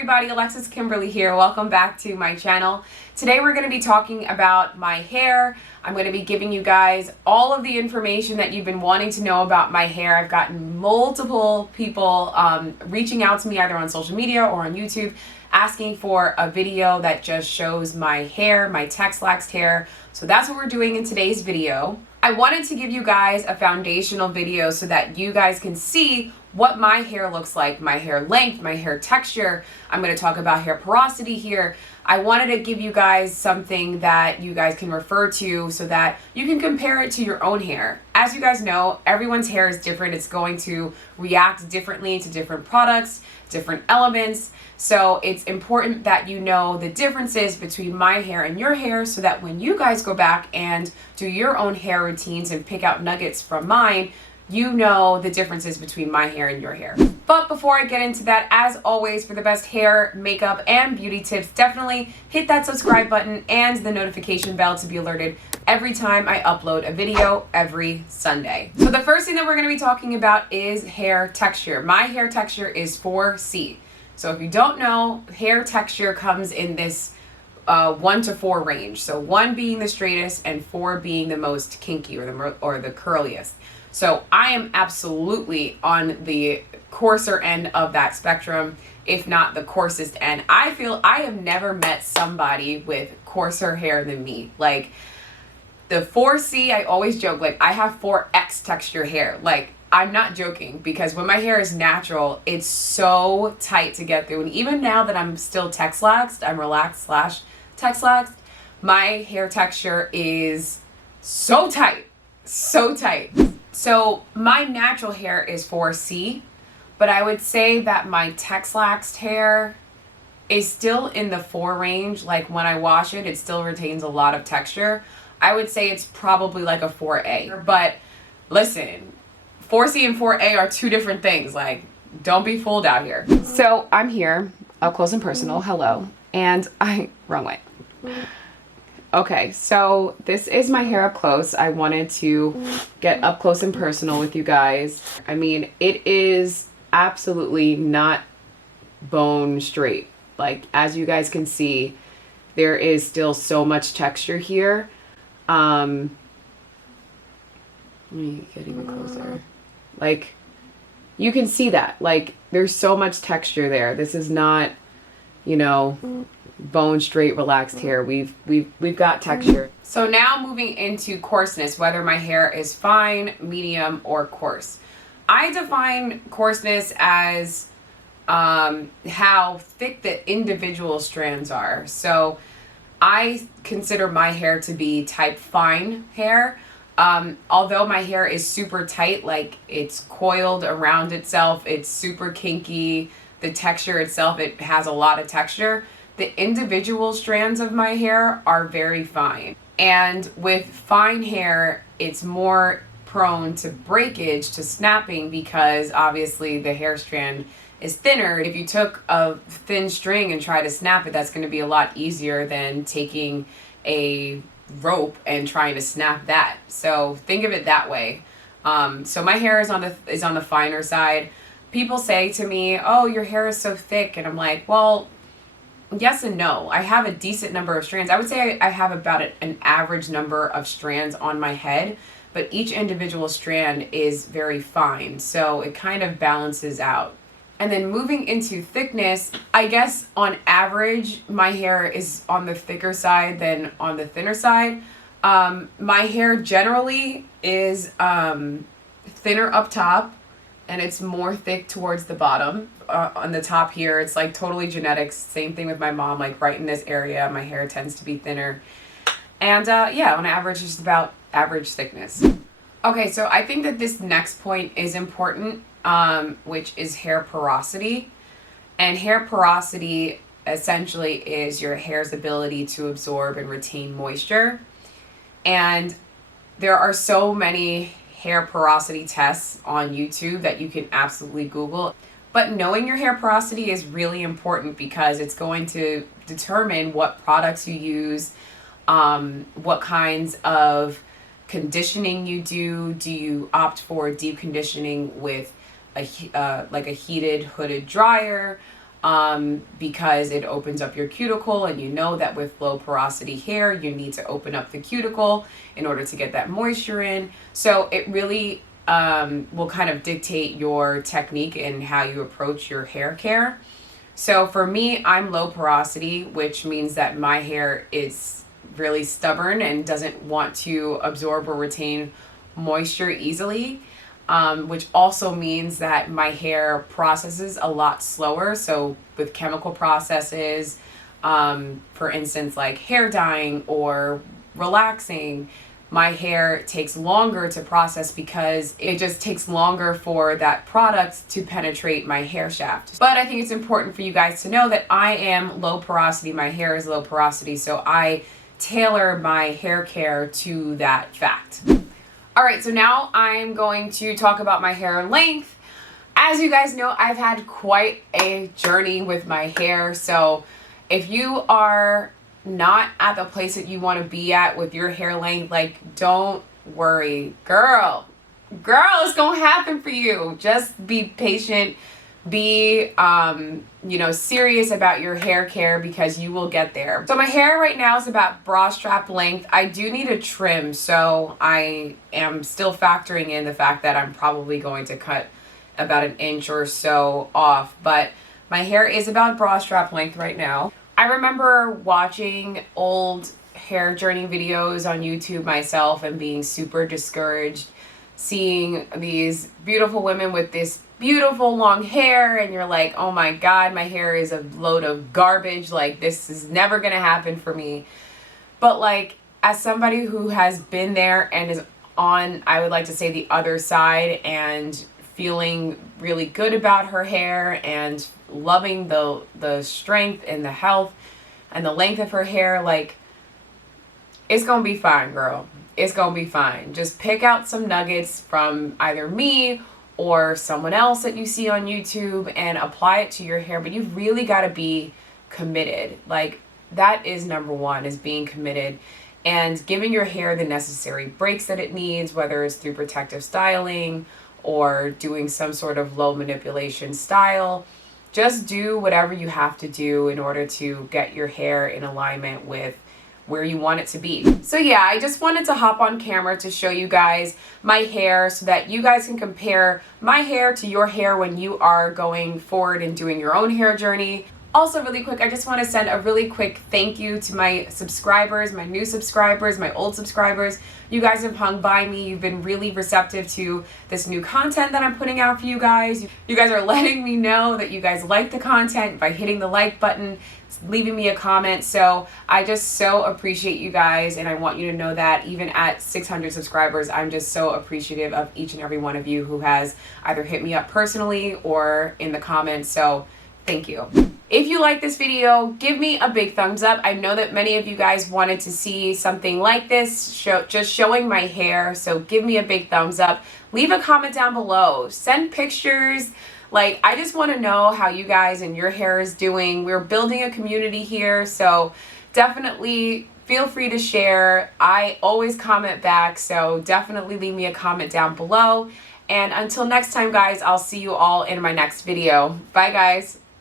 everybody, Alexis Kimberly here. Welcome back to my channel. Today we're going to be talking about my hair. I'm going to be giving you guys all of the information that you've been wanting to know about my hair. I've gotten multiple people reaching out to me either on social media or on YouTube asking for a video that just shows my hair, my Texlaxed hair. So that's what we're doing in today's video. I wanted to give you guys a foundational video so that you guys can see what my hair looks like, my hair length, my hair texture. I'm going to talk about hair porosity here. I wanted to give you guys something that you guys can refer to so that you can compare it to your own hair. As you guys know, everyone's hair is different. It's going to react differently to different products, different elements. So it's important that you know the differences between my hair and your hair so that when you guys go back and do your own hair routines and pick out nuggets from mine, you know the differences between my hair and your hair. But before I get into that, as always, for the best hair, makeup, and beauty tips, definitely hit that subscribe button and the notification bell to be alerted every time I upload a video every Sunday. So the first thing that we're going to be talking about is hair texture. My hair texture is 4C. So if you don't know, hair texture comes in this 1 to 4 range. So 1 being the straightest and 4 being the most kinky or the curliest. So I am absolutely on the coarser end of that spectrum, if not the coarsest end. I feel I have never met somebody with coarser hair than me. Like the 4C, I always joke, like I have 4X texture hair. Like I'm not joking, because when my hair is natural, it's so tight to get through. And even now that I'm still Texlaxed, I'm relaxed / Texlaxed, my hair texture is so tight, so tight. So my natural hair is 4C, but I would say that my Texlaxed hair is still in the 4 range. Like when I wash it, it still retains a lot of texture. I would say it's probably like a 4A. But listen, 4C and 4A are 2 different things. Like, don't be fooled out here. So I'm here, up close and personal. Hello. And wrong way. Okay, so this is my hair up close. I wanted to get up close and personal with you guys. I mean, it is absolutely not bone straight. Like, as you guys can see, there is still so much texture here. Let me get even closer. Like, you can see that. Like, there's so much texture there. This is not, you know, bone straight relaxed hair. We've got texture. So now moving into coarseness, whether my hair is fine, medium, or coarse. I define coarseness as how thick the individual strands are. So I consider my hair to be type fine hair. Although my hair is super tight, like it's coiled around itself, it's super kinky, the texture itself, it has a lot of texture. The individual strands of my hair are very fine. And with fine hair, it's more prone to breakage, to snapping, because obviously the hair strand is thinner. If you took a thin string and tried to snap it, that's going to be a lot easier than taking a rope and trying to snap that. So think of it that way. So my hair is on the finer side. People say to me, "Oh, your hair is so thick," and I'm like, well, yes and no. I have a decent number of strands. I would say I have about an average number of strands on my head, but each individual strand is very fine. So it kind of balances out. And then moving into thickness, I guess on average, my hair is on the thicker side than on the thinner side. My hair generally is thinner up top, and it's more thick towards the bottom. On the top here, it's like totally genetics. Same thing with my mom, like right in this area, my hair tends to be thinner. And yeah, on average, it's about average thickness. Okay, so I think that this next point is important, which is hair porosity. And hair porosity essentially is your hair's ability to absorb and retain moisture. And there are so many hair porosity tests on YouTube that you can absolutely Google. But knowing your hair porosity is really important because it's going to determine what products you use, what kinds of conditioning you do. Do you opt for deep conditioning with like a heated hooded dryer? because it opens up your cuticle, and you know that with low porosity hair, you need to open up the cuticle in order to get that moisture in. So it really will kind of dictate your technique and how you approach your hair care. So for me, I'm low porosity, which means that my hair is really stubborn and doesn't want to absorb or retain moisture easily. Which also means that my hair processes a lot slower. So with chemical processes, for instance, like hair dyeing or relaxing, my hair takes longer to process because it just takes longer for that product to penetrate my hair shaft. But I think it's important for you guys to know that I am low porosity. My hair is low porosity, so I tailor my hair care to that fact. All right, so now I'm going to talk about my hair length. As you guys know, I've had quite a journey with my hair. So if you are not at the place that you want to be at with your hair length, like, don't worry, girl, it's gonna happen for you. Just be patient. Be serious about your hair care, because you will get there. So my hair right now is about bra strap length. I do need a trim, so I am still factoring in the fact that I'm probably going to cut about an inch or so off, but my hair is about bra strap length right now. I remember watching old hair journey videos on YouTube myself and being super discouraged, seeing these beautiful women with this beautiful long hair, and you're like, oh my God, my hair is a load of garbage. Like, this is never gonna happen for me. But like, as somebody who has been there and is on, I would like to say, the other side, and feeling really good about her hair and loving the strength and the health and the length of her hair, like, it's gonna be fine, girl. It's gonna be fine. Just pick out some nuggets from either me or someone else that you see on YouTube and apply it to your hair. But you've really got to be committed. Like, that is number one, is being committed and giving your hair the necessary breaks that it needs, whether it's through protective styling or doing some sort of low manipulation style. Just do whatever you have to do in order to get your hair in alignment with where you want it to be. So yeah, I just wanted to hop on camera to show you guys my hair so that you guys can compare my hair to your hair when you are going forward and doing your own hair journey. Also, really quick, I just want to send a really quick thank you to my subscribers, my new subscribers, my old subscribers. You guys have hung by me. You've been really receptive to this new content that I'm putting out for you guys. You guys are letting me know that you guys like the content by hitting the like button, leaving me a comment. So I just so appreciate you guys, and I want you to know that even at 600 subscribers, I'm just so appreciative of each and every one of you who has either hit me up personally or in the comments. So thank you. If you like this video, give me a big thumbs up. I know that many of you guys wanted to see something like this, just showing my hair, so give me a big thumbs up. Leave a comment down below. Send pictures. Like, I just want to know how you guys and your hair is doing. We're building a community here, so definitely feel free to share. I always comment back, so definitely leave me a comment down below. And until next time, guys, I'll see you all in my next video. Bye, guys.